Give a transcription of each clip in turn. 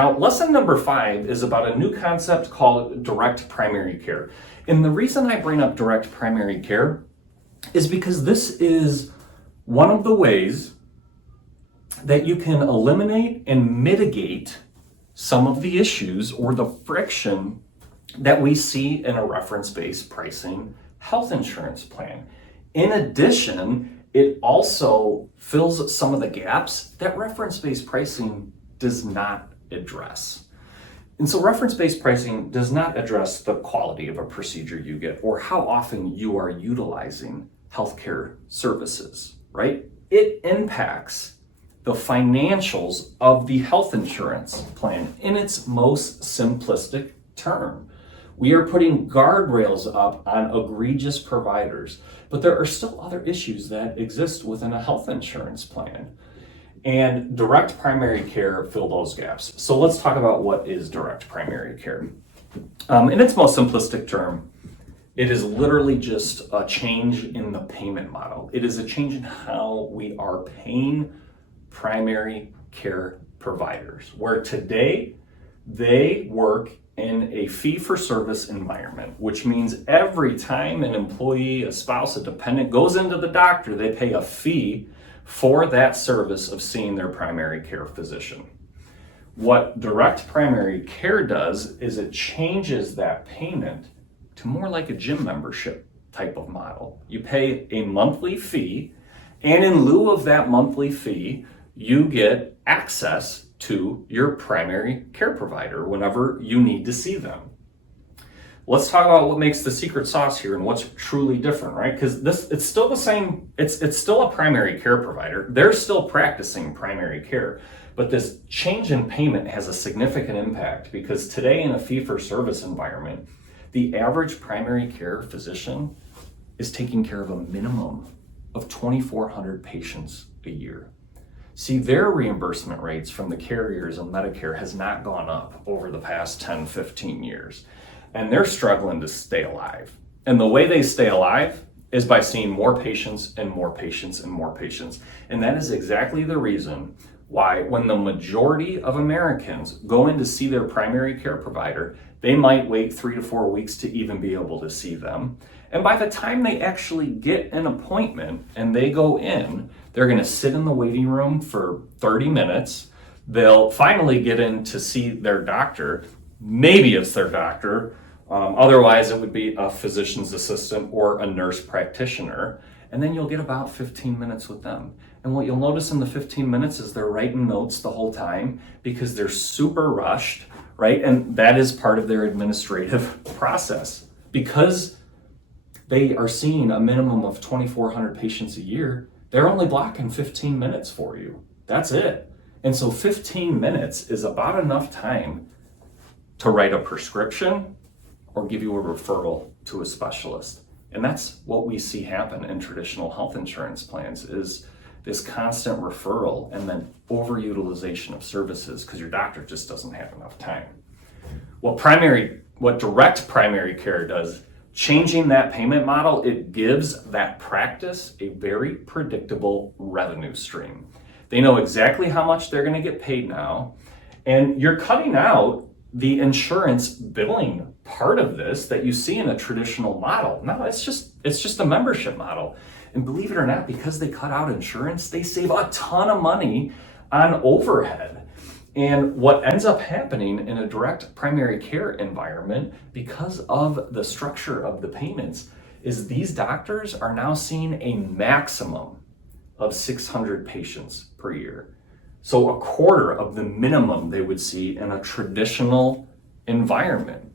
Now, lesson number 5 is about a new concept called direct primary care. And the reason I bring up direct primary care is because this is one of the ways that you can eliminate and mitigate some of the issues or the friction that we see in a reference-based pricing health insurance plan. In addition, it also fills some of the gaps that reference-based pricing does not address. And so reference-based pricing does not address the quality of a procedure you get or how often you are utilizing healthcare services, right? It impacts the financials of the health insurance plan in its most simplistic term. We are putting guardrails up on egregious providers, but there are still other issues that exist within a health insurance plan. And direct primary care fill those gaps. So let's talk about what is direct primary care. In its most simplistic term, it is literally just a change in the payment model. It is a change in how we are paying primary care providers, where today they work in a fee-for-service environment, which means every time an employee, a spouse, a dependent goes into the doctor, they pay a fee for that service of seeing their primary care physician. What direct primary care does is it changes that payment to more like a gym membership type of model. You pay a monthly fee, and in lieu of that monthly fee, you get access to your primary care provider whenever you need to see them. Let's talk about what makes the secret sauce here and what's truly different, right? Because it's still the same, it's still a primary care provider. They're still practicing primary care, but this change in payment has a significant impact because today in a fee-for-service environment, the average primary care physician is taking care of a minimum of 2,400 patients a year. See, their reimbursement rates from the carriers and Medicare has not gone up over the past 10, 15 years. And they're struggling to stay alive. And the way they stay alive is by seeing more patients and more patients and more patients. And that is exactly the reason why when the majority of Americans go in to see their primary care provider, they might wait 3 to 4 weeks to even be able to see them. And by the time they actually get an appointment and they go in, they're going to sit in the waiting room for 30 minutes. They'll finally get in to see their doctor. Maybe it's their doctor. Otherwise, it would be a physician's assistant or a nurse practitioner. And then you'll get about 15 minutes with them. And what you'll notice in the 15 minutes is they're writing notes the whole time because they're super rushed, right? And that is part of their administrative process. Because they are seeing a minimum of 2,400 patients a year, they're only blocking 15 minutes for you. That's it. And so 15 minutes is about enough time to write a prescription or give you a referral to a specialist. And that's what we see happen in traditional health insurance plans is this constant referral and then overutilization of services because your doctor just doesn't have enough time. What direct primary care does, changing that payment model, it gives that practice a very predictable revenue stream. They know exactly how much they're going to get paid now, and you're cutting out the insurance billing part of this that you see in a traditional model. No, it's just a membership model. And believe it or not, because they cut out insurance, they save a ton of money on overhead. And what ends up happening in a direct primary care environment, because of the structure of the payments, is these doctors are now seeing a maximum of 600 patients per year. So a quarter of the minimum they would see in a traditional environment.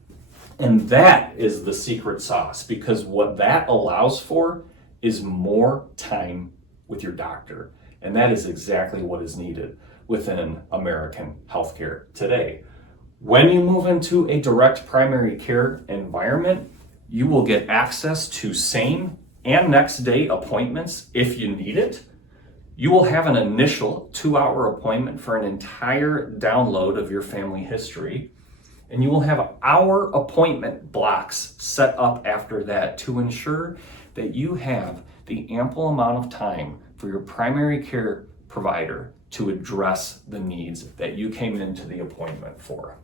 And that is the secret sauce, because what that allows for is more time with your doctor. And that is exactly what is needed within American healthcare today. When you move into a direct primary care environment, you will get access to same and next day appointments if you need it. You will have an initial 2-hour appointment for an entire download of your family history. And you will have hour appointment blocks set up after that to ensure that you have the ample amount of time for your primary care provider to address the needs that you came into the appointment for.